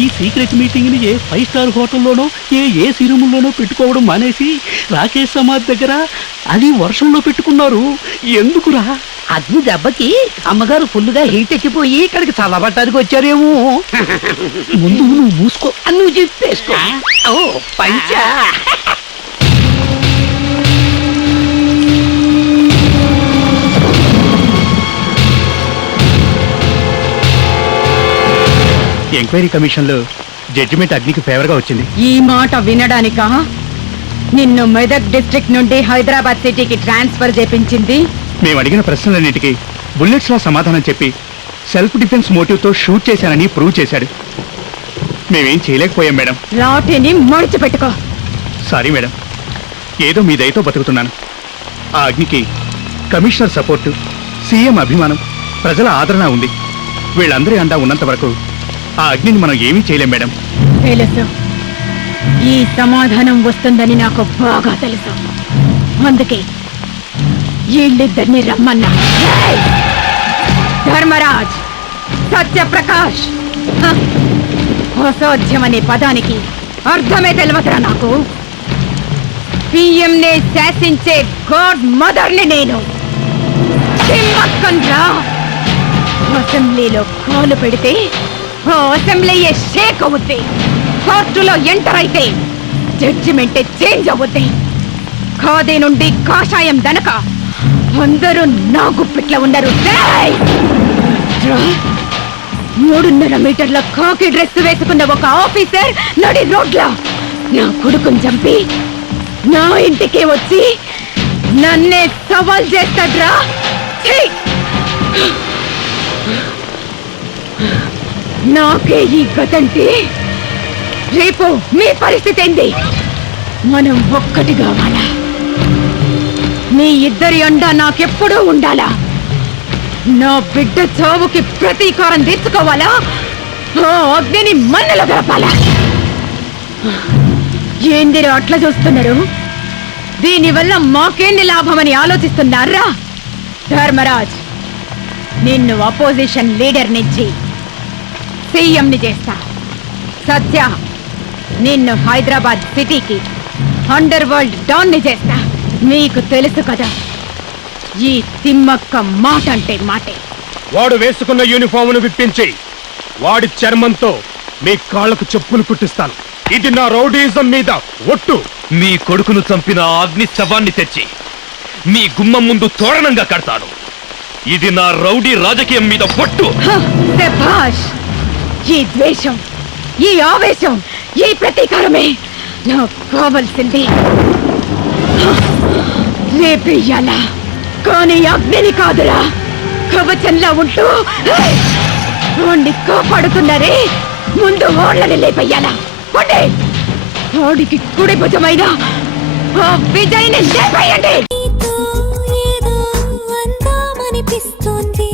ఈ secret meeting ని ఏ 5 star హోటల్లోనో AC రూముల్లోనో పెట్టుకోవడం మానేసి రాకేష్ సమాధ్ దగ్గర అది వర్షంలో పెట్టుకున్నారు. ఎందుకురా? అగ్ని దెబ్బకి అమ్మగారు ఫుల్గా హీట్ ఎక్కిపోయి ఇక్కడికి చల్లబట్టడానికి వచ్చారేమో. ముందు నువ్వు మూసుకో. నువ్వు చెప్పేసుకో. ఓ పంచా. ఎంక్వైరీ కమిషన్ లో జడ్జిమెంట్ అగ్నికి ఫేవర్ గా వచ్చింది. ఈ మాట వినడానికా నిన్ను మెదక్ డిస్ట్రిక్ట్ నుండి హైదరాబాద్ సిటీకి ట్రాన్స్ఫర్ చేపించింది? మేము అడిగిన ప్రశ్నలన్నిటికీ బుల్లెట్స్ లా సమాధానం చెప్పి సెల్ఫ్ డిఫెన్స్ మోటివ్ తో షూట్ చేశానని ప్రూవ్ చేశాడు. మేమేం చేయలేకపోయాం మేడం. లాఠీని మడిచిపెట్టుకో. సారీ మేడం, ఏదో మీ దయతో బతుకుతున్నాను. ఆ అగ్నికి కమిషనర్ సపోర్టు, సీఎం అభిమానం, ప్రజల ఆదరణ ఉంది. వీళ్ళందరి అండా ఉన్నంత వరకు ఆ అగ్నిని మనం ఏమీ చేయలేం మేడం. తెలుసు, ఈ సమాధానం వస్తుందని నాకు బాగా తెలుసు. అందుకే వీళ్ళిద్దరిని రమ్మన్నా. ధర్మరాజ్, సత్యప్రకాష్, అసాధ్యం అనే పదానికి అర్థమే తెలియదురా నాకు. పిఎంనే శాసించే గాడ్ మదర్ని నేను. అసెంబ్లీలో కాలు పెడితే అసెంబ్లీయే షేక్ అవుద్ది. కోర్టులో ఎంటర్ అయితే జడ్జిమెంటే చేంజ్ అవుద్ది. ఖాదీ నుండి కాషాయం దనక అందరూ నా గుప్పిట్లో ఉన్నారు. 3.5 మీటర్ల కాకి డ్రెస్ వేసుకున్న ఒక ఆఫీసర్ నడి రోడ్లా నా కొడుకుని చంపి నా ఇంటికి వచ్చి నన్నే సవాల్ చేస్తాడ్రా. నాకే ఈ గతంటే రేపు మీ పరిస్థితి ఏంది? మనం ఒక్కటి కావాలా? మీ ఇద్దరి అండా నాకెప్పుడూ ఉండాలా? నా బిడ్డ చావుకి ప్రతీకారం తీర్చుకోవాలా? అగ్నిని మన్నలో గడపాలా? ఏందిరో అట్లా చూస్తున్నారు? దీనివల్ల మాకేంది లాభమని ఆలోచిస్తున్నారా? ధర్మరాజ్, నిన్ను అపోజిషన్ లీడర్ నుంచి సీఎంని చేస్తా. సత్య, నిన్ను హైదరాబాద్ సిటీకి అండర్ వరల్డ్ డాన్ ని చేస్తా. మీకు తెలుసు కదా, ఈ తిమ్మక్క మాట అంటే మాటే. వాడు వేసుకున్న యూనిఫామును విప్పించి వాడి చర్మంతో మీ కాళ్లకు చెప్పులు కుట్టిస్తాను. ఇది నా రౌడీజం మీద ఒట్టు. మీ కొడుకును చంపిన అగ్ని శవాన్ని తెచ్చి మీ గుమ్మం ముందు తోరణంగా కడతాను. ఇది నా రౌడీ రాజకీయం మీద ఒట్టు. శభాష్! ఈ ద్వేషం, ఈ ఆవేశం, ఈ ప్రతీకారమే నాకు కావలసింది. లేపేయాలా, కానీ అగ్నిని కాదురా. కవచంలా ఉంటూ వాణ్ణి కాపాడుతున్నారే, ముందు వాళ్ళని లేపేయాలా. వాడికి కుడి భుజమైన ఆ విజయ్ని లేపేయండి. ఏదో అందామనిపిస్తోంది.